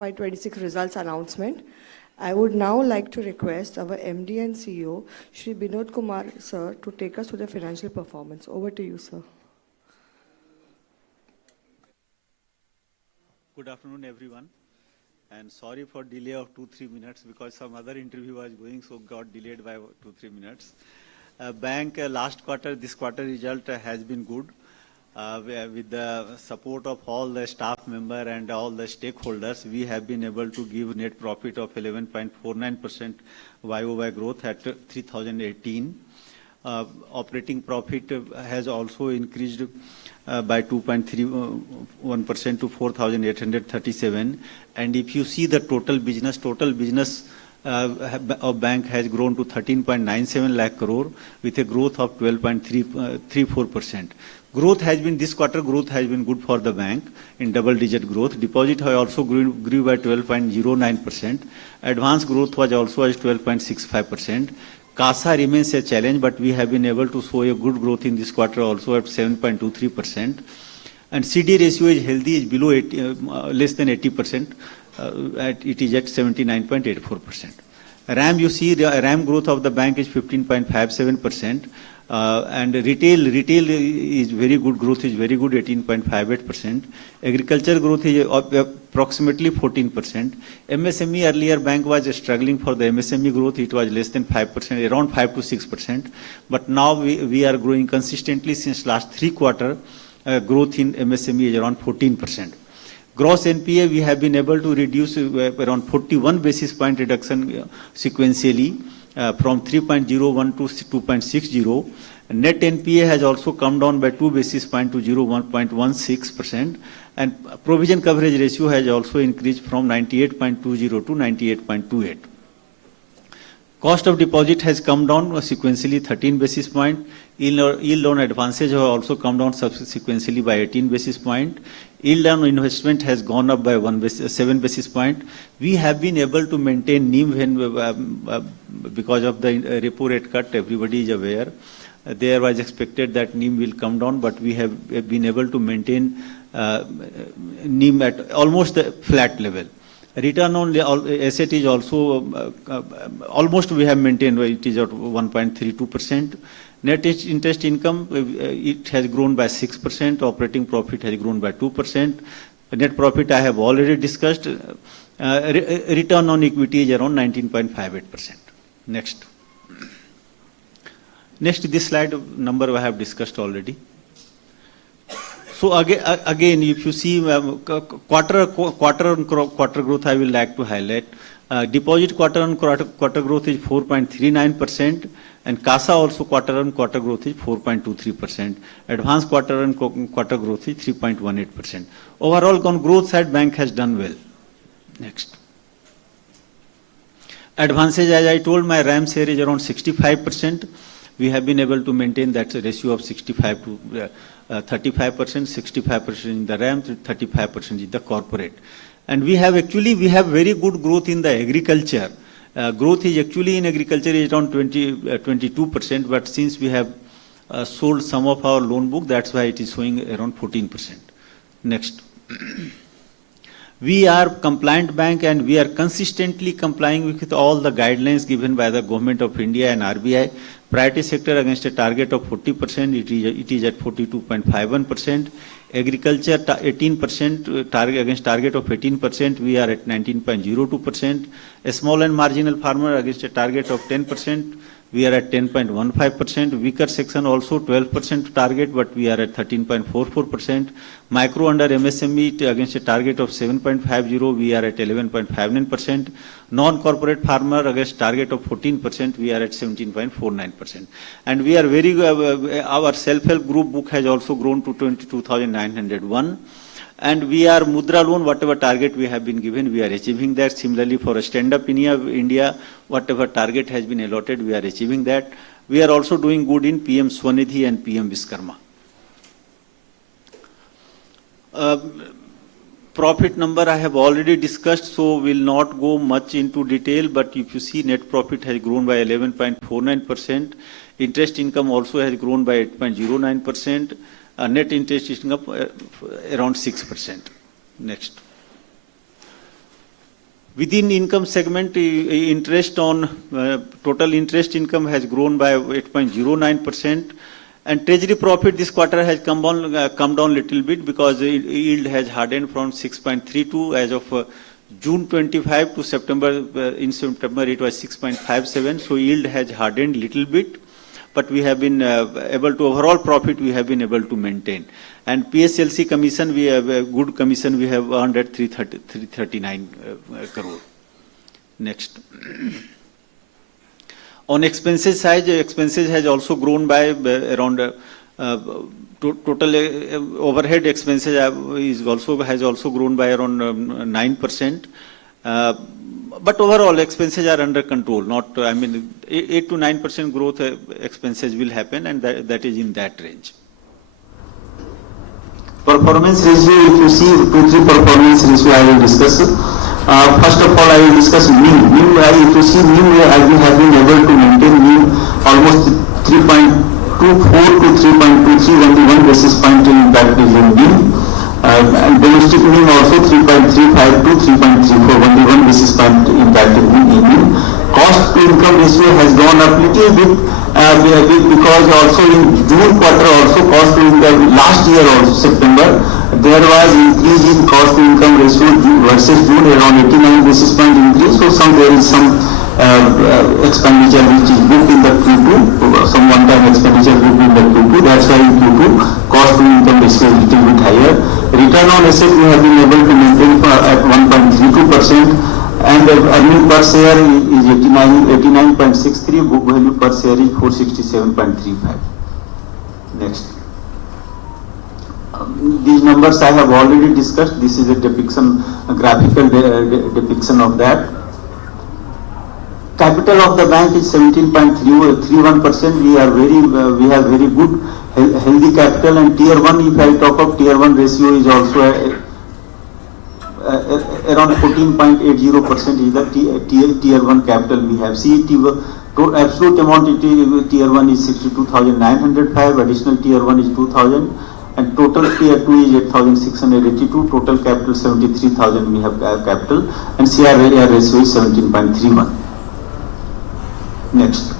FY26 results announcement. I would now like to request our MD and CEO, Shri Binod Kumar, sir, to take us through the financial performance. Over to you, sir. Good afternoon, everyone. And sorry for delay of 2-3 minutes because some other interview was going, so got delayed by 2-3 minutes. Bank last quarter, this quarter result has been good. With the support of all the staff member and all the stakeholders, we have been able to give net profit of 11.49% YOY growth at 3018. Operating profit has also increased by 2.31% to 4,837. And if you see the total business of bank has grown to 13.97 lakh crore with a growth of 12.34%. Growth has been, this quarter growth has been good for the bank in double-digit growth. Deposit has also grew by 12.09%. Advance growth was also at 12.65%. CASA remains a challenge, but we have been able to show a good growth in this quarter also at 7.23%. And CD ratio is healthy, is below 80, less than 80%. It is at 79.84%. RAM, you see, the RAM growth of the bank is 15.57%. And retail is very good, growth is very good, 18.58%. Agriculture growth is approximately 14%. MSME, earlier bank was struggling for the MSME growth, it was less than 5%, around 5 to 6%. But now we are growing consistently since last 3 quarters. Growth in MSME is around 14%. Gross NPA, we have been able to reduce around 41 basis point reduction sequentially. From 3.01 to 2.60. Net NPA has also come down by 2 basis points to 0.16%. And provision coverage ratio has also increased from 98.20 to 98.28. Cost of deposit has come down sequentially 13 basis points. Yield on advances have also come down sequentially by 18 basis points. Yield on investment has gone up by 7 basis points. We have been able to maintain NIM when, because of the repo rate cut, everybody is aware. There was expected that NIM will come down, but we have been able to maintain NIM at almost the flat level. Return on asset is also almost we have maintained, it is at 1.32%. Net interest income, it has grown by 6%. Operating profit has grown by 2%. Net profit I have already discussed. Return on equity is around 19.58%. Next. Next, this slide number I have discussed already. So again, if you see quarter growth, I will like to highlight. Deposit quarter on quarter growth is 4.39%. And CASA also quarter on quarter growth is 4.23%. Advance quarter on quarter growth is 3.18%. Overall, on growth side, bank has done well. Next. Advances, as I told, my RAM share is around 65%. We have been able to maintain that ratio of 65 to 35%, 65% in the RAM, 35% in the corporate. And we have very good growth in the agriculture. Growth is actually in agriculture is around 22%, but since we have sold some of our loan book, that's why it is showing around 14%. Next. We are compliant bank and we are consistently complying with all the guidelines given by the Government of India and RBI. Priority sector against a target of 40%, it is at 42.51%. Agriculture 18% target against target of 18%, we are at 19.02%. A small and marginal farmer against a target of 10%, we are at 10.15%. Weaker section also 12% target, but we are at 13.44%. Micro under MSME against a target of 7.50, we are at 11.59%. Non-corporate farmer against target of 14%, we are at 17.49%. And we are very, our self-help group book has also grown to 22,901. And we are Mudra loan, whatever target we have been given, we are achieving that. Similarly, for a stand-up India, whatever target has been allotted, we are achieving that. We are also doing good in PM Swanidhi and PM Viskarma. Profit number I have already discussed, so will not go much into detail, but if you see net profit has grown by 11.49%. Interest income also has grown by 8.09%. Net interest income around 6%. Next. Within income segment, total interest income has grown by 8.09%, and treasury profit this quarter has come down little bit because the yield has hardened from 6.32 as of June 25 to September. In September it was 6.57, so yield has hardened little bit, but we have been able to, overall profit we have been able to maintain. And PSLC commission, we have a good commission, we have earned at 339 crore. Next. On expenses side, expenses has also grown by around total overhead expenses has also grown by around 9%. But overall expenses are under control. Not, 8 to 9% growth expenses will happen, and that is in that range. Performance ratio, if you see 2-3 performance ratio I will discuss. First of all, I will discuss NIM. If you see NIM, we have been able to maintain NIM almost 3.24 to 3.23, only 1 basis point in that is in NIM. And domestic NIM also 3.35 to 3.34, only 1 basis point in that is in NIM. Cost to income ratio has gone up little bit because also in June quarter also cost to income, last year also September, there was increase in cost to income ratio versus June around 89 basis point increase. So there is some expenditure which is booked in the Q2, some one-time expenditure booked in the Q2. That's why in Q2 cost to income ratio is a little bit higher. Return on asset we have been able to maintain at 1.32%. And earning per share is 89.63, book value per share is 467.35. Next. These numbers I have already discussed. This is a depiction, a graphical depiction of that. Capital of the bank is 17.31%. We have very good healthy capital, and tier 1, if I talk of tier 1 ratio, is also around 14.80% is the tier 1 capital we have. Absolute amount tier 1 is 62,905, additional tier 1 is 2,000, and total tier 2 is 8,682, total capital 73,000 we have capital, and CRAR ratio is 17.31. Next.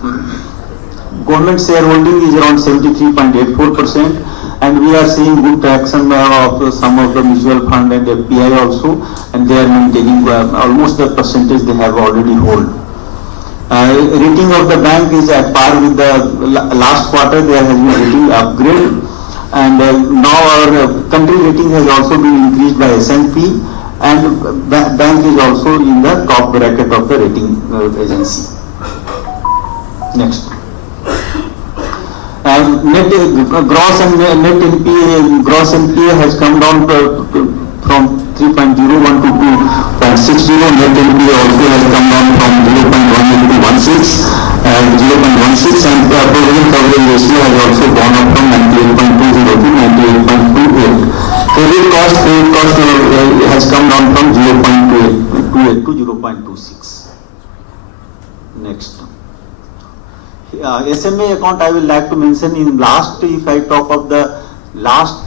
Government shareholding is around 73.84%, and we are seeing good traction of some of the mutual fund and FPI also, and they are maintaining almost the percentage they have already hold. Rating of the bank is at par with the last quarter. There has been rating upgrade, and now our country rating has also been increased by S&P, and bank is also in the top bracket of the rating agency. Next. Gross and net NPA, gross NPA has come down from 3.01 to 2.60. Net NPA also has come down from 0.18 to 0.16, and the provision coverage ratio has also gone up from 98.20 to 98.28. Credit cost has come down from 0.28 to 0.26. Next. SMA account I will like to mention in last, if I talk of the last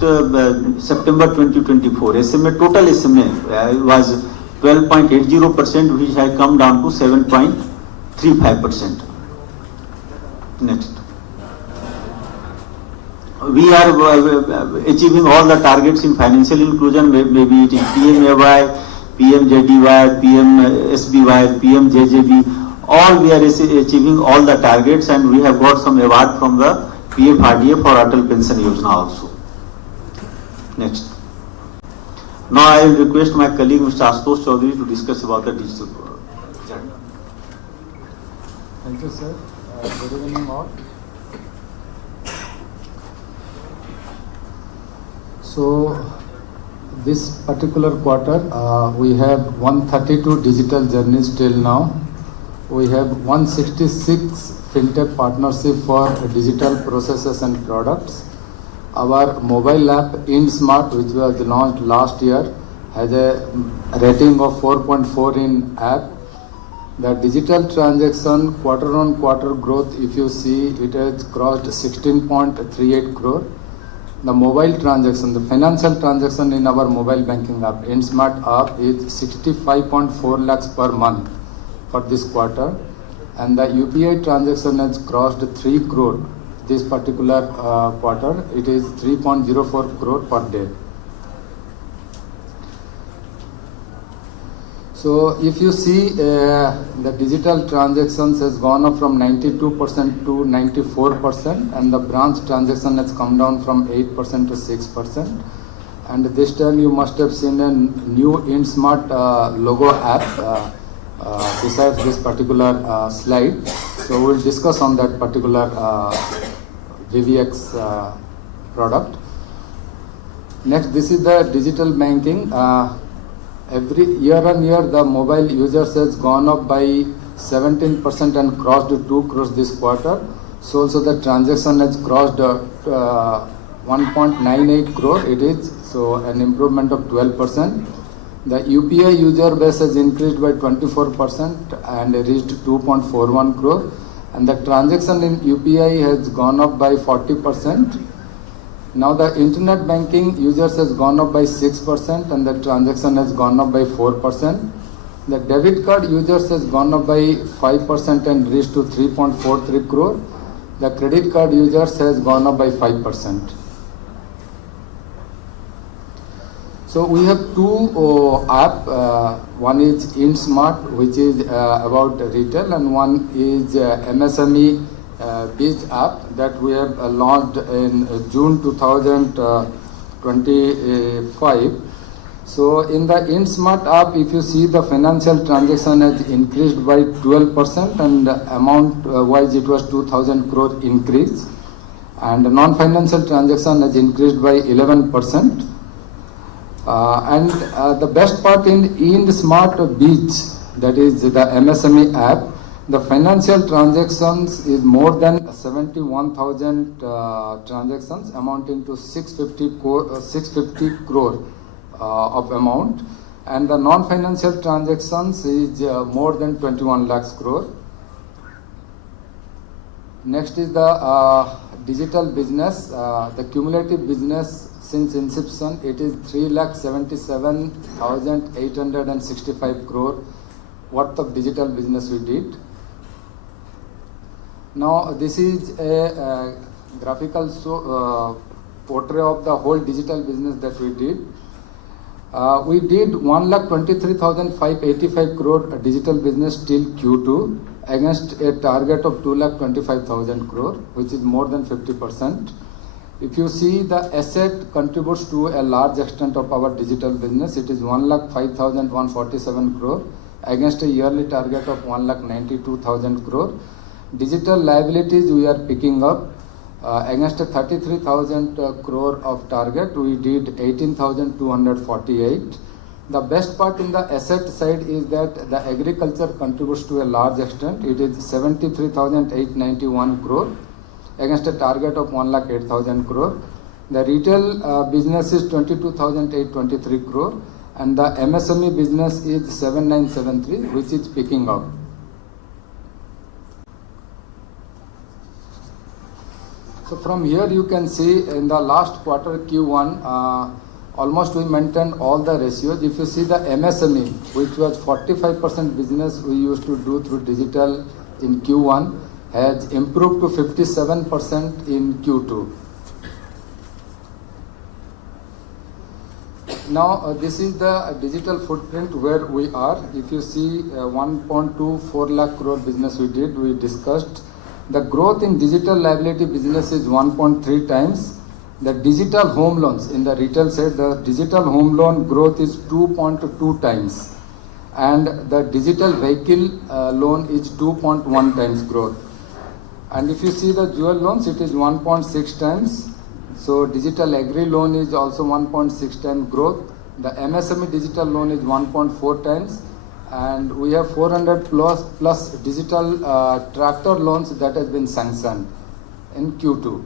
September 2024, SMA, total SMA was 12.80%, which has come down to 7.35%. Next. We are achieving all the targets in financial inclusion, maybe it is PMAY, PMJDY, PMSBY, PMJJB. All we are achieving all the targets, and we have got some award from the PFRDA for Atal Pension Yojana also. Next. Now I will request my colleague Mr. Ashutosh Choudhury to discuss about the digital agenda. Thank you, sir. Good evening all. So this particular quarter we have 132 digital journeys till now. We have 166 fintech partnership for digital processes and products. Our mobile app IndSmart, which was launched last year, has a rating of 4.4 in app. The digital transaction quarter-on-quarter growth, if you see, it has crossed 16.38 crore. the mobile transaction, the financial transaction in our mobile banking app, IndSmart app, is 65.4 lakhs per month for this quarter, and the UPI transaction has crossed 3 crore this particular quarter. It is 3.04 crore per day. So if you see the digital transactions has gone up from 92% to 94%, and the branch transaction has come down from 8% to 6%. And this time you must have seen a new IndSmart logo app besides this particular slide. So we'll discuss on that particular VVX product. Next, this is the digital banking. Every year on year, the mobile users has gone up by 17% and crossed 2 crores this quarter. So also the transaction has crossed 1.98 crore. It is so an improvement of 12%. The UPI user base has increased by 24% and reached 2.41 crore. And the transaction in UPI has gone up by 40%. Now the internet banking users has gone up by 6% and the transaction has gone up by 4%. The debit card users has gone up by 5% and reached to 3.43 crore. The credit card users has gone up by 5%. So we have two app. One is IndSmart, which is about retail, and one is MSME Biz app that we have launched in June 2025. So in the IndSmart app, if you see, the financial transaction has increased by 12%, and amount wise it was 2,000 crore increase, and non-financial transaction has increased by 11%. And the best part in IndSmart Biz, that is the MSME app, the financial transactions is more than 71,000 transactions amounting to 650 crore of amount, and the non-financial transactions is more than 21 lakhs crore. Next is the digital business. The cumulative business since inception, it is 3,77,865 crore worth of digital business we did. Now this is a graphical portrait of the whole digital business that we did. We did 1,23,585 crore digital business till Q2 against a target of 2,25,000 crore, which is more than 50%. If you see, the asset contributes to a large extent of our digital business. It is 1,05,147 crore against a yearly target of 1,92,000 crore. Digital liabilities we are picking up against a 33,000 crore of target. We did 18,248. The best part in the asset side is that the agriculture contributes to a large extent. It is 73,891 crore against a target of 1,08,000 crore. The retail business is 22,823 crore, and the MSME business is 7,973, which is picking up. So from here you can see in the last quarter Q1, almost we maintained all the ratios. If you see the MSME, which was 45% business we used to do through digital in Q1, has improved to 57% in Q2. Now this is the digital footprint where we are. If you see 1.24 lakh crore business we did, we discussed. The growth in digital liability business is 1.3 times. The digital home loans in the retail side, the digital home loan growth is 2.2 times. And the digital vehicle loan is 2.1 times growth. And if you see the jewel loans, it is 1.6 times. So digital agri loan is also 1.6 times growth. The MSME digital loan is 1.4 times. And we have 400 plus digital tractor loans that has been sanctioned in Q2.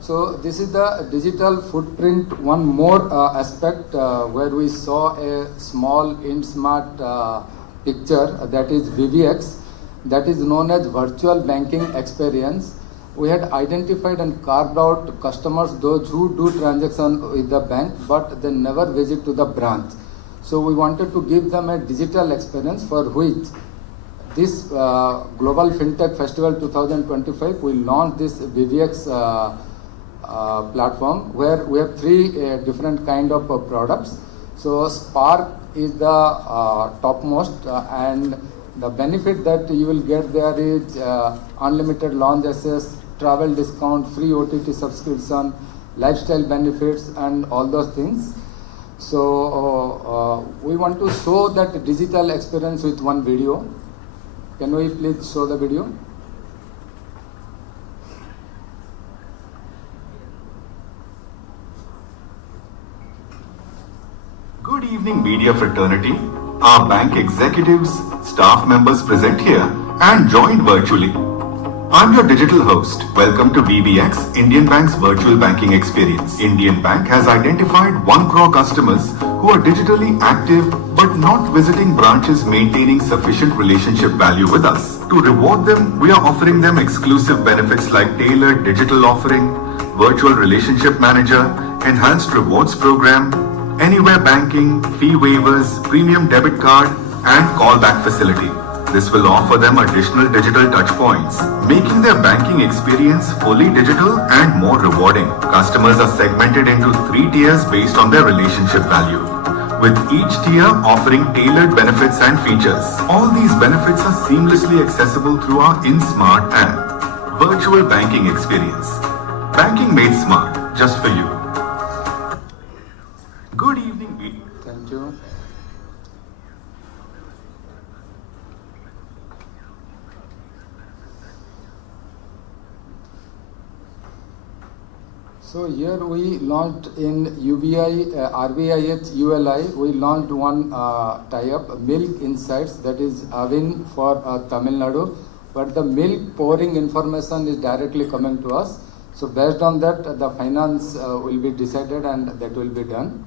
So this is the digital footprint. One more aspect where we saw a small IndSmart picture, that is VVX, that is known as virtual banking experience. we had identified and carved out customers, those who do transaction with the bank, but they never visit to the branch. So we wanted to give them a digital experience for which this Global FinTech Festival 2025, we launched this BVX platform where we have three different kind of products. So Spark is the topmost and the benefit that you will get there is unlimited lounge access, travel discount, free OTT subscription, lifestyle benefits and all those things. So we want to show that digital experience with one video. Can we please show the video? Good evening, media fraternity. Our bank executives, staff members present here and joined virtually. I'm your digital host. Welcome to BBX, Indian Bank's virtual banking experience. Indian Bank has identified 1 crore customers who are digitally active but not visiting branches maintaining sufficient relationship value with us. To reward them, we are offering them exclusive benefits like tailored digital offering, virtual relationship manager, enhanced rewards program, anywhere banking, fee waivers, premium debit card, and callback facility. This will offer them additional digital touchpoints, making their banking experience fully digital and more rewarding. Customers are segmented into 3 tiers based on their relationship value, with each tier offering tailored benefits and features. All these benefits are seamlessly accessible through our InSmart app. Virtual banking experience. Banking made smart, just for you. Good evening, media. Thank you. So here we launched in UBI, RBIH ULI, we launched one tie-up, Milk Insights, that is Avin for Tamil Nadu, but the milk pouring information is directly coming to us. So based on that, the finance will be decided and that will be done.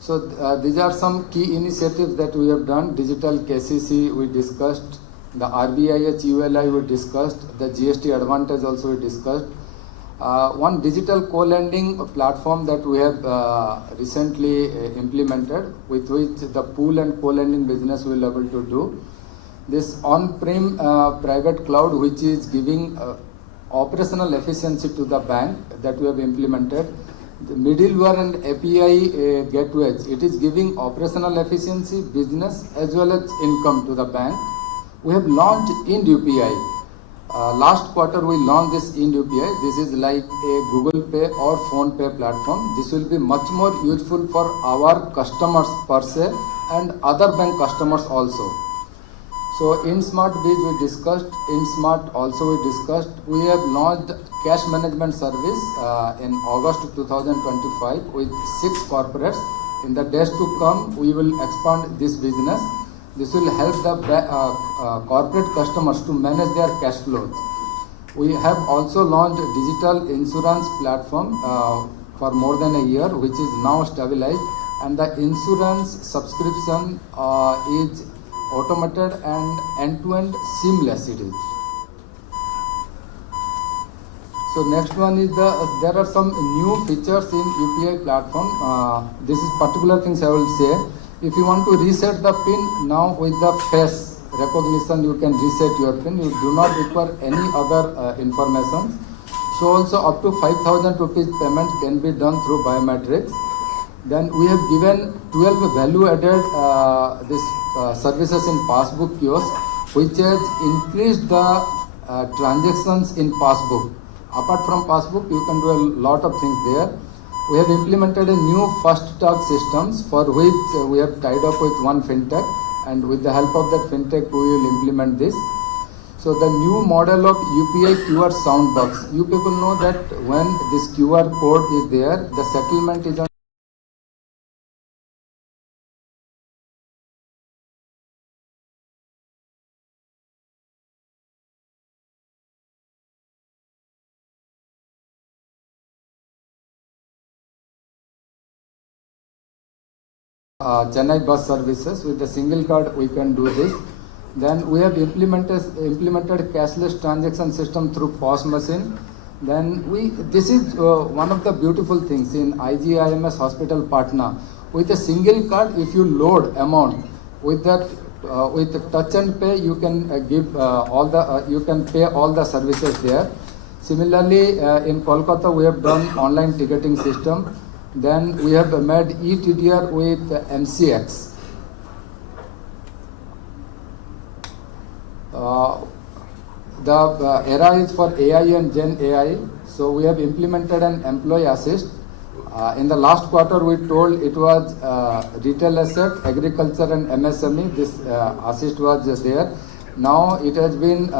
So these are some key initiatives that we have done. Digital KCC we discussed, the RBIH ULI we discussed, the GST advantage also we discussed. One digital co-lending platform that we have recently implemented, with which the pool and co-lending business will be able to do. This on-prem private cloud, which is giving operational efficiency to the bank, that we have implemented. The middleware and API gateways, it is giving operational efficiency, business as well as income to the bank. We have launched Ind UPI. Last quarter we launched this Ind UPI. This is like a Google Pay or Phone Pay platform. This will be much more useful for our customers per se and other bank customers also. So InSmart Biz we discussed, InSmart also we discussed. We have launched cash management service in August 2025 with 6 corporates. In the days to come, we will expand this business. This will help the corporate customers to manage their cash flows. We have also launched a digital insurance platform for more than a year, which is now stabilized, and the insurance subscription is automated and end-to-end seamless it is. So next one is there are some new features in UPI platform. This is particular things I will say. If you want to reset the PIN now with the face recognition, you can reset your PIN. You do not require any other information. So also up to 5,000 rupees payment can be done through biometrics. Then we have given 12 value-added services in passbook kiosk, which has increased the transactions in passbook. Apart from passbook, you can do a lot of things there. We have implemented a new fast tag systems for which we have tied up with one fintech, and with the help of that fintech we will implement this. So the new model of UPI QR soundbox. You people know that when this QR code is there, the settlement is on Chennai bus services. With the single card we can do this. Then we have implemented cashless transaction system through POS machine. Then this is one of the beautiful things in IGIMS hospital partner. With a single card, if you load amount with that, with touch and pay, you can you can pay all the services there. Similarly, in Kolkata, we have done online ticketing system. Then we have made eTDR with MCX. The era is for AI and Gen AI. So we have implemented an employee assist. In the last quarter, we told it was retail asset, agriculture and MSME. This assist was there. Now it has been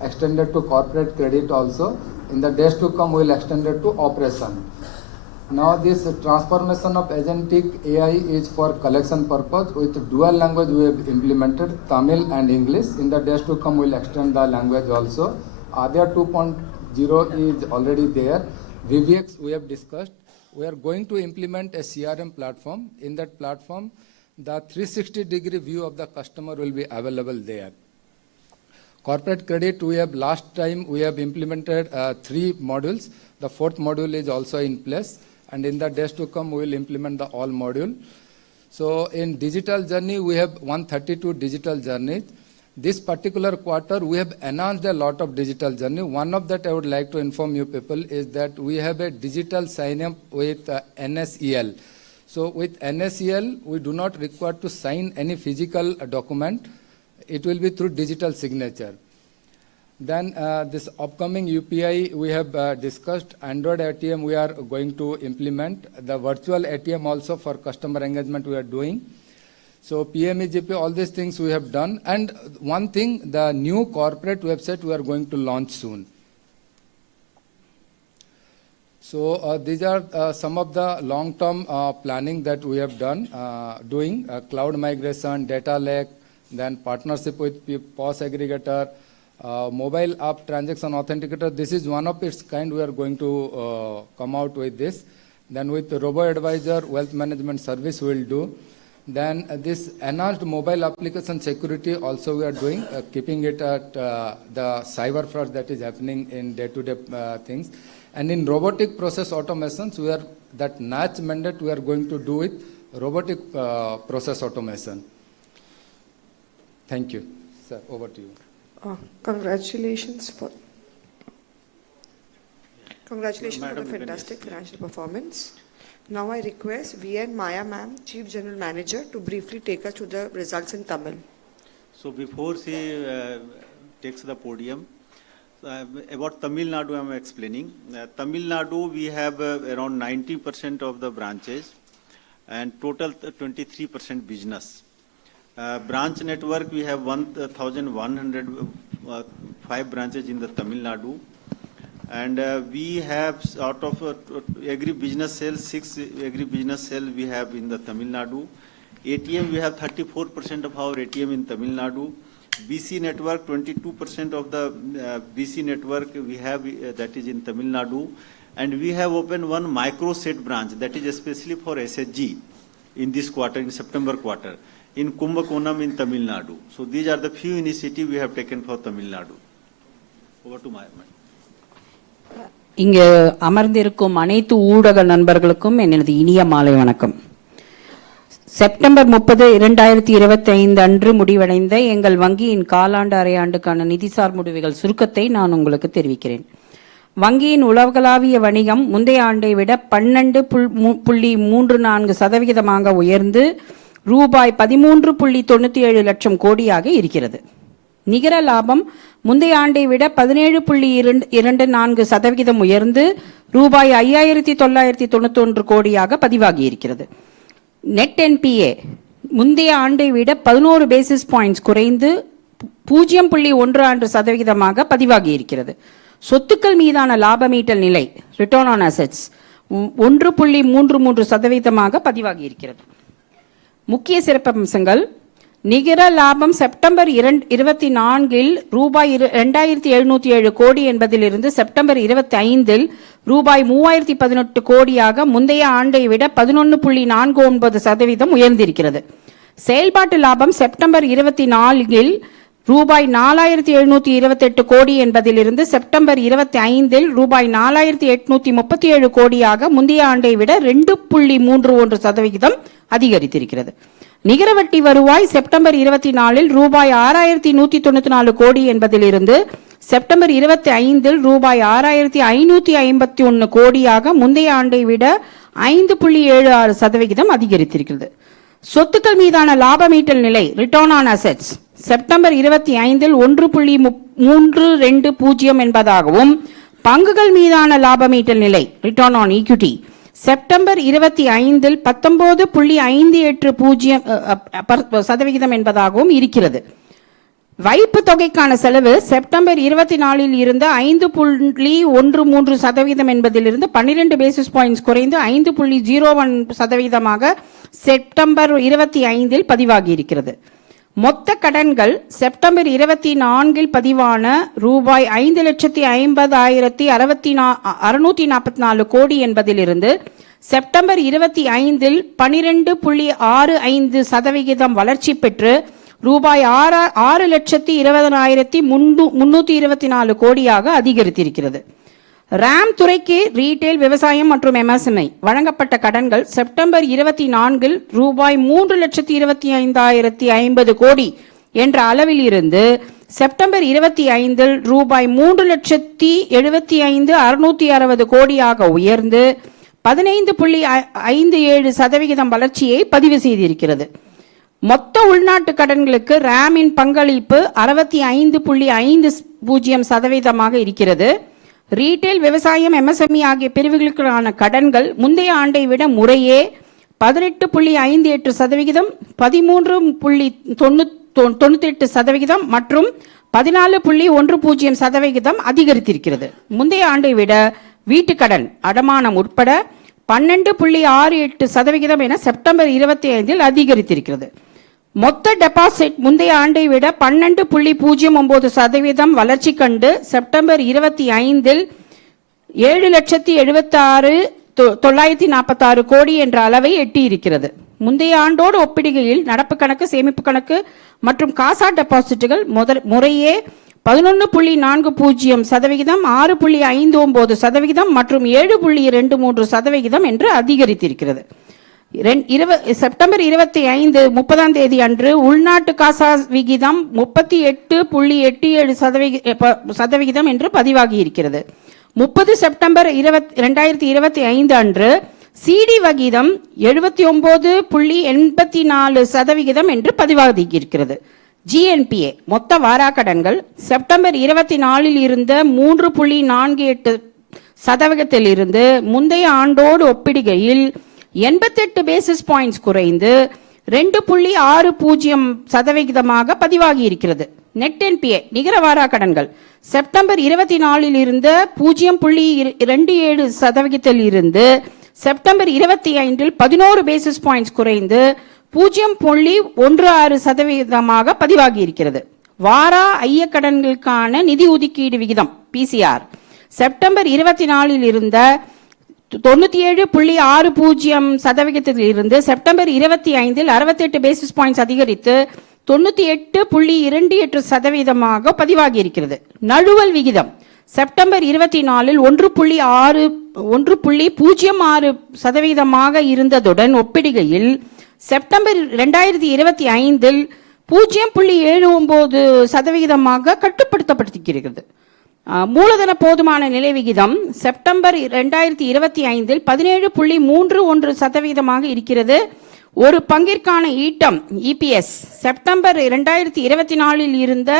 extended to corporate credit also. In the days to come, we will extend it to operation. Now this transformation of agentic AI is for collection purpose. With dual language we have implemented Tamil and English. In the days to come we will extend the language also. Aadya 2.0 is already there. VBX we have discussed. We are going to implement a CRM platform. In that platform, the 360-degree view of the customer will be available there. Corporate credit, last time we have implemented 3 modules. The 4th module is also in place. And in the days to come, we will implement the all module. So in digital journey, we have 132 digital journeys. This particular quarter, we have announced a lot of digital journey. One of that I would like to inform you people is that we have a digital sign-up with NSEL. So with NSEL, we do not require to sign any physical document. It will be through digital signature. Then this upcoming UPI we have discussed. Android ATM we are going to implement. The virtual ATM also for customer engagement we are doing. So PMEGP, all these things we have done. And one thing, the new corporate website we are going to launch soon. So these are some of the long-term planning that we have done, doing cloud migration, data lake, then partnership with POS aggregator, mobile app transaction authenticator. This is one of its kind. We are going to come out with this. Then with the robo-advisor, wealth management service we will do. Then this enhanced mobile application security also we are doing, keeping it at the cyber fraud that is happening in day-to-day things. And in robotic process automations, we are that NACH mandate we are going to do with robotic process automation. Thank you. Sir, over to you. Congratulations for the fantastic financial performance. Now I request VN Maya ma'am, Chief General Manager, to briefly take us to the results in Tamil. So before she takes the podium, about Tamil Nadu I am explaining. Tamil Nadu we have around 90% of the branches and total 23% business. Branch network we have 1,105 branches in the Tamil Nadu. And we have out of agri-business sales, 6 agri-business sales we have in the Tamil Nadu. ATM we have 34% of our ATM in Tamil Nadu. BC network, 22% of the BC network we have that is in Tamil Nadu. And we have opened one micro set branch that is especially for SHG in this quarter, in September quarter, in Kumbakonam in Tamil Nadu. So these are the few initiatives we have taken for Tamil Nadu. Over to Maya. இங்கு அமர்ந்திருக்கும் அனைத்து ஊடக நண்பர்களுக்கும் எனது இனிய மாலை வணக்கம். September 30, 2025 அன்று முடிவடைந்த எங்கள் வங்கியின் காலாண்டு அரையாண்டுக்கான நிதிசார் முடிவுகள் சுருக்கத்தை நான் உங்களுக்கு தெரிவிக்கிறேன். வங்கியின் உலகளாவிய வணிகம் முந்தைய ஆண்டை விட 12.34% உயர்ந்து ரூபாய் 13.97 லட்சம் கோடியாக இருக்கிறது. நிகர லாபம் முந்தைய ஆண்டை விட 17.24% உயர்ந்து ரூபாய் 5,991 கோடியாக பதிவாகி இருக்கிறது. நெட் என்பிஏ முந்தைய ஆண்டை விட 11 பேசிஸ் பாயிண்ட்ஸ் குறைந்து 0.12% பதிவாகி இருக்கிறது. சொத்துக்கள் மீதான லாபமீட்டல் நிலை ரிட்டர்ன் ஆன் அசெட்ஸ் 1.33% பதிவாகி இருக்கிறது. முக்கிய சிறப்பம்சங்கள்: நிகர லாபம் செப்டம்பர் 24 ரூபாய் 2,707 கோடி என்பதிலிருந்து செப்டம்பர் 25 ரூபாய் 3,018 கோடியாக முந்தைய ஆண்டை விட 11.49% உயர்ந்திருக்கிறது. செயல்பாட்டு லாபம் செப்டம்பர் 24 ரூபாய் 4728 கோடி என்பதிலிருந்து செப்டம்பர் 25 ரூபாய் 4837 கோடியாக முந்தைய ஆண்டை விட 2.31% அதிகரித்திருக்கிறது. நிகர வட்டி வருவாய் செப்டம்பர் 24 ரூபாய் 6194 கோடி என்பதிலிருந்து செப்டம்பர் 25 ரூபாய் 6551 கோடியாக முந்தைய ஆண்டை விட 5.76% அதிகரித்திருக்கிறது. சொத்துக்கள் மீதான லாபமீட்டல் நிலை ரிட்டர்ன் ஆன் அசெட்ஸ் செப்டம்பர் 25 1.320 என்பதாகவும் பங்குகள் மீதான லாபமீட்டல் நிலை ரிட்டர்ன் ஆன் ஈக்விட்டி செப்டம்பர் 25 19.58% என்பதாகவும் இருக்கிறது. வைப்பு தொகைக்கான செலவு செப்டம்பர் 24 இருந்து 5.13% என்பதிலிருந்து 12 பேசிஸ் பாயிண்ட்ஸ் குறைந்து 5.01% செப்டம்பர் 25 பதிவாகி இருக்கிறது. மொத்த கடன்கள் செப்டம்பர் 24 பதிவான ரூபாய் 5,50,644 கோடி என்பதிலிருந்து செப்டம்பர் 25 12.65% வளர்ச்சி பெற்று ரூபாய் 6,20,324 கோடியாக அதிகரித்திருக்கிறது. RAM துறைக்கு ரீட்டைல், விவசாயம் மற்றும் MSME வழங்கப்பட்ட கடன்கள் செப்டம்பர் 24 ரூபாய் 3,25,050 கோடி என்ற அளவில் இருந்து செப்டம்பர் 25 ரூபாய் 3,75,660 கோடியாக உயர்ந்து 15.57% வளர்ச்சியை பதிவு செய்திருக்கிறது. மொத்த உள்நாட்டு கடன்களுக்கு ராமின் பங்களிப்பு 65.50% இருக்கிறது. ரீட்டைல், விவசாயம், MSME ஆகிய பிரிவுகளுக்கான கடன்கள் முந்தைய ஆண்டை விட முறையே 18.58%, 13.98% மற்றும் 14.10% அதிகரித்திருக்கிறது. முந்தைய ஆண்டை விட வீட்டுக்கடன் அடமானம் உட்பட 12.68% என செப்டம்பர் 25 அதிகரித்திருக்கிறது. மொத்த டெபாசிட் முந்தைய ஆண்டை விட 12.09% வளர்ச்சி கண்டு செப்டம்பர் 25 7,76,946 கோடி என்ற அளவை எட்டியிருக்கிறது. முந்தைய ஆண்டோடு ஒப்பிடுகையில் நடப்பு கணக்கு, சேமிப்பு கணக்கு மற்றும் காசா டெபாசிட்டுகள் முறையே 11.40%, 6.59% மற்றும் 7.23% என்று அதிகரித்திருக்கிறது. செப்டம்பர் 25 30ஆம் தேதி அன்று உள்நாட்டு காசா விகிதம் 38.87% என்று பதிவாகி இருக்கிறது. 30 செப்டம்பர் 2025 அன்று சிடி வகிதம் 79.84% என்று பதிவாகி இருக்கிறது. GNPA மொத்த வாராக்கடன்கள் செப்டம்பர் 24 இருந்த 3.48% இருந்து முந்தைய ஆண்டோடு ஒப்பிடுகையில் 88 பேசிஸ் பாயிண்ட்ஸ் குறைந்து 2.60% பதிவாகி இருக்கிறது. நெட் NPA நிகர வாராக்கடன்கள் செப்டம்பர் 24 இருந்த 0.27% இருந்து செப்டம்பர் 25 11 பேசிஸ் பாயிண்ட்ஸ் குறைந்து 0.16% பதிவாகி இருக்கிறது. வாரா ஐய கடன்களுக்கான நிதி ஒதுக்கீடு விகிதம் PCR செப்டம்பர் 24 இருந்த 97.60% இருந்து செப்டம்பர் 25 68 பேசிஸ் பாயிண்ட்ஸ் அதிகரித்து 98.28% பதிவாகி இருக்கிறது. நழுவல் விகிதம் செப்டம்பர் 24 1.06% இருந்ததுடன் ஒப்பிடுகையில் செப்டம்பர் 2025 0.79% கட்டுப்படுத்தப்பட்டிருக்கிறது. மூலதன போதுமான நிலை விகிதம் செப்டம்பர் 2025 17.31% இருக்கிறது. ஒரு பங்கிற்கான ஈட்டம் EPS செப்டம்பர் 2024 இருந்த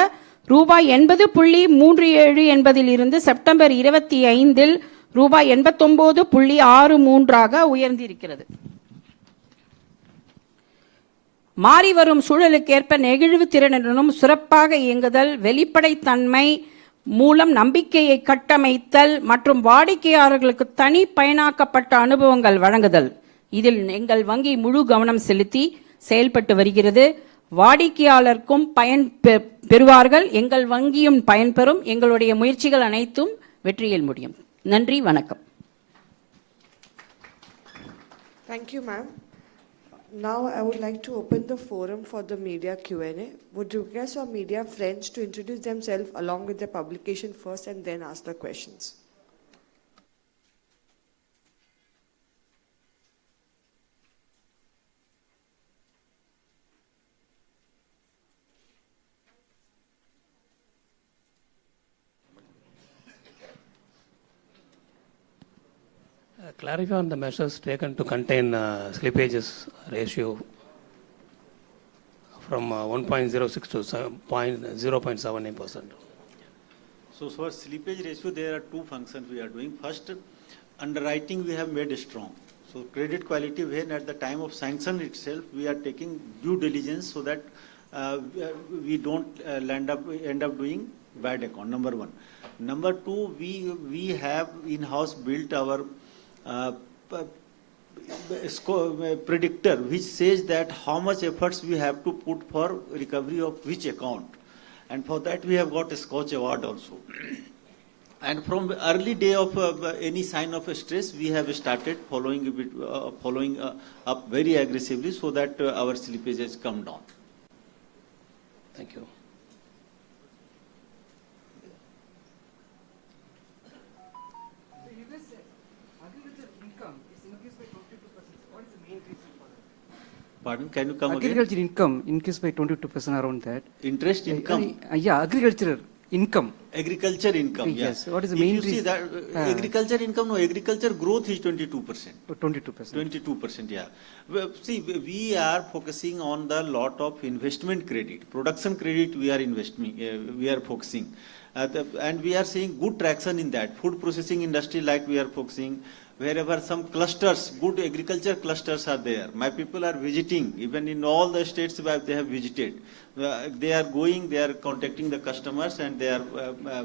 ரூபாய் 80.37 என்பதிலிருந்து செப்டம்பர் 25 ரூபாய் 89.63 உயர்ந்திருக்கிறது. மாறி வரும் சூழலுக்கேற்ப நெகிழ்வு திறனுடனும் சிறப்பாக இயங்குதல், வெளிப்படைத்தன்மை மூலம் நம்பிக்கையை கட்டமைத்தல் மற்றும் வாடிக்கையாளர்களுக்கு தனி பயனாக்கப்பட்ட அனுபவங்கள் வழங்குதல், இதில் எங்கள் வங்கி முழு கவனம் செலுத்தி செயல்பட்டு வருகிறது. வாடிக்கையாளருக்கும் பயன் பெறுவார்கள், எங்கள் வங்கியும் பயன்பெறும். எங்களுடைய முயற்சிகள் அனைத்தும் வெற்றியில் முடியும். நன்றி, வணக்கம். Thank you, ma'am. Now I would like to open the forum for the media Q&A. Would request our media friends to introduce themselves along with their publication first and then ask the questions. Clarify on the measures taken to contain slippages ratio from 1.06 to 0.79%. So for slippage ratio, there are two functions we are doing. First, underwriting we have made strong. So credit quality, when at the time of sanction itself, we are taking due diligence so that we don't end up doing bad account, number one. Number two, we have in-house built our predictor which says that how much efforts we have to put for recovery of which account, and for that we have got a Scotch award also. And from the early day of any sign of stress, we have started following up very aggressively so that our slippage has come down. Thank you. Pardon, can you come again? Agriculture income increased by 22% around that. Interest income. Yeah, agriculture income. Agriculture income, Yes. yeah. What is the If main you see reason? that agriculture income, no, agriculture growth is 22%. 22%. 22%, yeah. Well, see, we are focusing on the lot of investment credit, production credit. We are focusing, and we are seeing good traction in that. Food processing industry, like we are focusing. Wherever some clusters, good agriculture clusters are there, my people are visiting, even in all the states where they have visited. They are going, they are contacting the customers and they are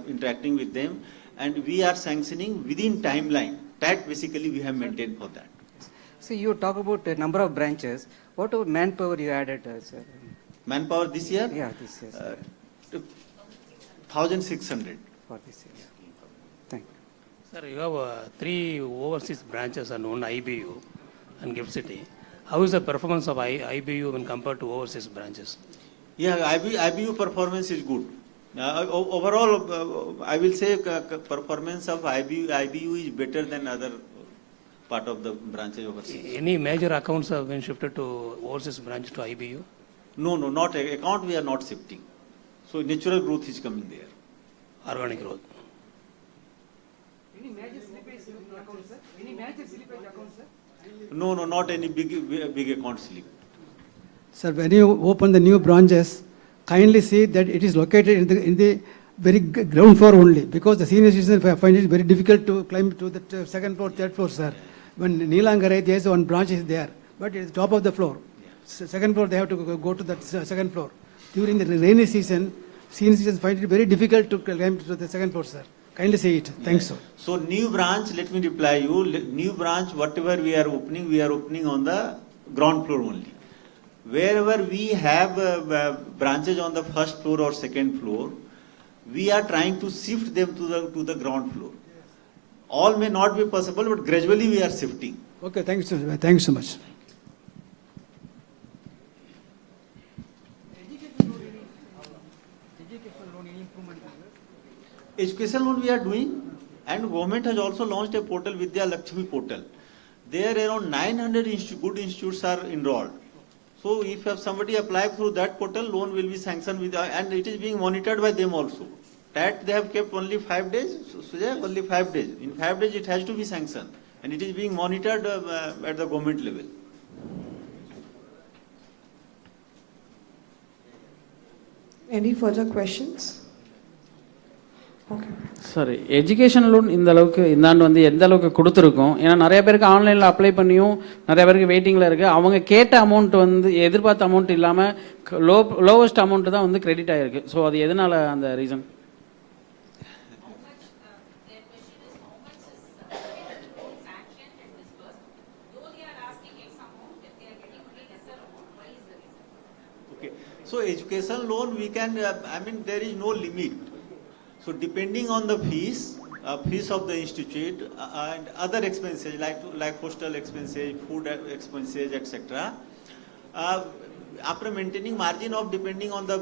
interacting with them, and we are sanctioning within timeline. That basically we have maintained for that. So you talk about the number of branches. What about manpower you added, sir? Manpower this year? Yeah, this year. Sir. 1,600. For this year. Thank you. Sir, you have 3 overseas branches and 1 IBU and Gift City. How is the performance of IBU when compared to overseas branches? Yeah, IBU performance is good. Overall, I will say performance of IBU is better than other part of the branches overseas. Any major accounts have been shifted to overseas branch to IBU? No, not account we are not shifting. So natural growth is coming there. Organic growth. Any major slippage account, sir? Any major slippage account, sir? No, not any big account slip. Sir, when you open the new branches, kindly see that it is located in the very ground floor only, because the senior citizens find it very difficult to climb to the second floor, third floor, sir. When Neelangarai, there is one branch is there, but it is top of the floor. Second floor, they have to go to the second floor. During the rainy season, senior citizens find it very difficult to climb to the second floor, sir. Kindly say it. Thanks, sir. So new branch, let me reply you. New branch, whatever we are opening on the ground floor only. Wherever we have branches on the first floor or second floor, we are trying to shift them to the ground floor. All may not be possible, but gradually we are shifting. Okay, thank you, sir. Thank you so much. Education loan we are doing, and government has also launched a portal, Vidya Lakshmi portal. There around 900 good institutes are enrolled. So if somebody apply through that portal, loan will be sanctioned with, and it is being monitored by them also. That they have kept only 5 days, only 5 days. In 5 days it has to be sanctioned, and it is being monitored at the government level. Any further questions? Okay. Sir education loan இந்த அளவுக்கு இந்தாண்டு வந்து எந்த அளவுக்கு கொடுத்துருக்கோம்? ஏன்னா நிறைய பேருக்கு ஆன்லைனில் அப்ளை பண்ணியும் நிறைய பேருக்கு வெயிட்டிங்கில் இருக்குது. அவங்க கேட்ட அமௌண்ட் வந்து எதிர்பார்த்த அமௌண்ட் இல்லாமல் லோவஸ்ட் அமௌண்ட்டு தான் வந்து கிரெடிட் ஆகிருக்கு. ஸோ அது எதனால் அந்த reason? Okay. So education loan we can, there is no limit. So depending on the fees of the institute and other expenses like hostel expenses, food expenses, etc., after maintaining margin of depending on the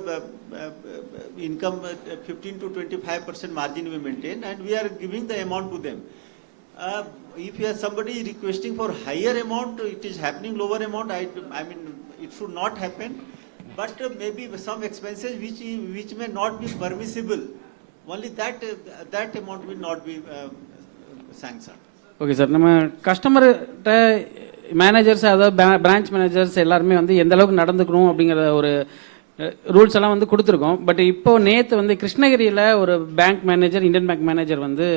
income, 15 to 25% margin we maintain, and we are giving the amount to them. If you have somebody requesting for higher amount, it is happening lower amount. I mean, it should not happen. But maybe some expenses which may not be permissible, only that amount will not be sanctioned. Okay sir, நம்ம கஸ்டமர்கிட்ட managers, அதாவது branch managers எல்லாருமே வந்து எந்த அளவுக்கு நடந்துக்கணும் அப்படிங்கிற ஒரு ரூல்ஸ் எல்லாம் வந்து கொடுத்துருக்கோம். பட் இப்போ நேற்று வந்து கிருஷ்ணகிரியில் ஒரு bank manager, Indian bank manager வந்து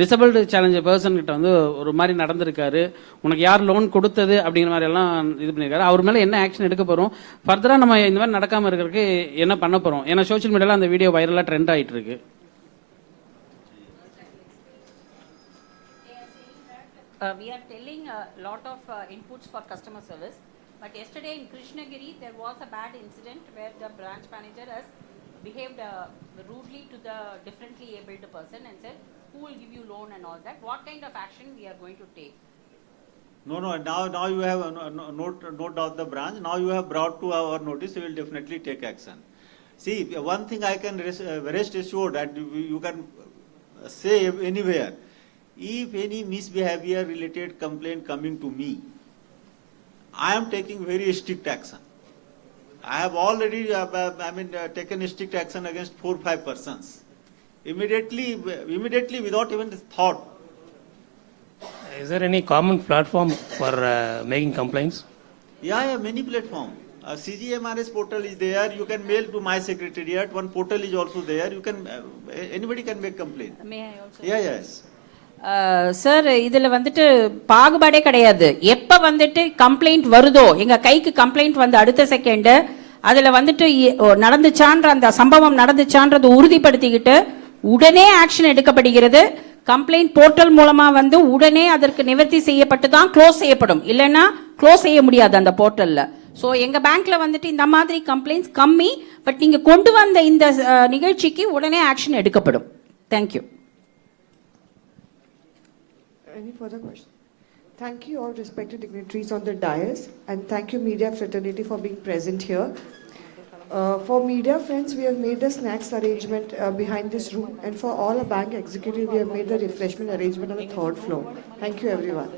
டிசபிள்டு சேலஞ்சர் பர்சன் கிட்ட வந்து ஒரு மாதிரி நடந்திருக்காரு. உனக்கு யார் லோன் கொடுத்தது அப்படிங்கிற மாதிரி எல்லாம் இது பண்ணியிருக்காரு. அவர் மேலே என்ன ஆக்ஷன் எடுக்க போகிறோம், ஃபர்தராக நம்ம இந்த மாதிரி நடக்காமல் இருக்கிறதுக்கு என்ன பண்ண போகிறோம்? ஏன்னா சோஷியல் மீடியாவில் அந்த வீடியோ வைரலாக ட்ரெண்ட் ஆகிட்டு இருக்கு. We are telling a lot of inputs for customer service, but yesterday in Krishnagiri there was a bad incident where the branch manager has behaved rudely to the differently abled person and said, who will give you loan and all that. What kind of action we are going to take? No, now you have note out the branch. Now you have brought to our notice. We will definitely take action. See, one thing I can rest assured that you can say anywhere. If any misbehavior related complaint coming to me, I am taking very strict action. I have already taken strict action against 4-5 persons. Immediately without even thought. Is there any common platform for making complaints? Yeah, many platforms. CGMRS portal is there. You can mail to my secretariat. One portal is also there. You can anybody can make complaint. May I also? Yeah, yes. Sir, இதில் வந்துட்டு பாகுபாடே கிடையாது. எப்போ வந்துட்டு complaint வருதோ, எங்கள் கைக்கு complaint வந்து அடுத்த செகண்டு அதில் வந்துட்டு நடந்துச்சான்ற அந்த சம்பவம் நடந்துச்சான்றதை உறுதிப்படுத்திக்கிட்டு உடனே ஆக்ஷன் எடுக்கப்படுகிறது. கம்ப்ளைண்ட் போர்ட்டல் மூலமாக வந்து உடனே அதற்கு நிவர்த்தி செய்யப்பட்டு தான் க்ளோஸ் செய்யப்படும். இல்லைன்னா க்ளோஸ் செய்ய முடியாது அந்த போர்ட்டலில். ஸோ எங்கள் பேங்க்கில் வந்துட்டு இந்த மாதிரி கம்ப்ளைண்ட்ஸ் கம்மி. பட் நீங்கள் கொண்டு வந்த இந்த நிகழ்ச்சிக்கு உடனே ஆக்ஷன் எடுக்கப்படும். Thank you. Any further questions? Thank you all respected dignitaries on the dais, and thank you media fraternity for being present here. For media friends, we have made the snacks arrangement behind this room, and for all our bank executives, we have made the refreshment arrangement on the 3rd floor. Thank you everyone.